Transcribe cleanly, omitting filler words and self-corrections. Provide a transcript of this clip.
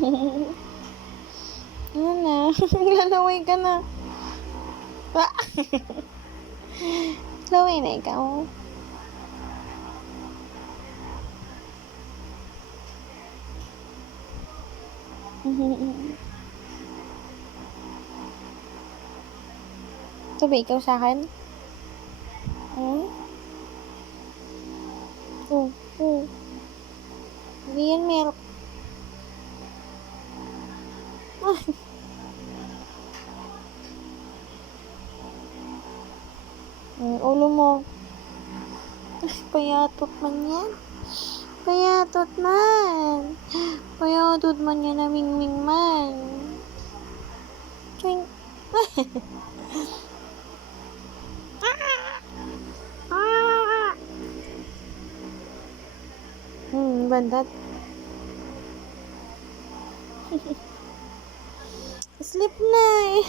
Ano na? Lalaway ka na. Ah! Laway na ikaw. Ito ba ikaw sa akin? Hmm? Oh. Hindi yan milk. Ulo mo. Payatot man yan. Payatot man. Payatot man yan na mingming man. Ching. Bandat. Sleep na eh.